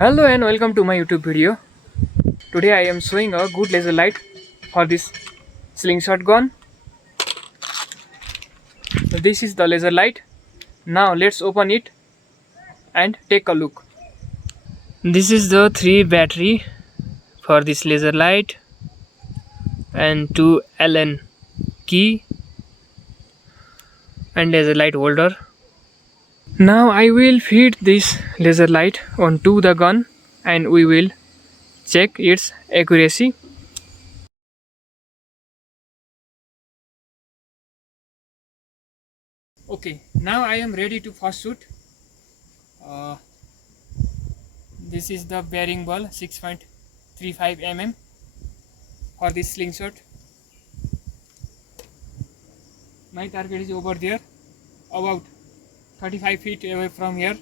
Hello and welcome to my YouTube video. Today I am showing a good laser light for this slingshot gun. So this is the laser light. Now let's open it and take a look. This is the 3 battery for this laser light and 2 Allen key and laser light holder. Now I will feed this laser light onto the gun and we will check its accuracy. Okay, now I am ready to first shoot. Uh, this is the bearing ball 6.35 mm for this slingshot. My target is over there, about 35 feet away from here.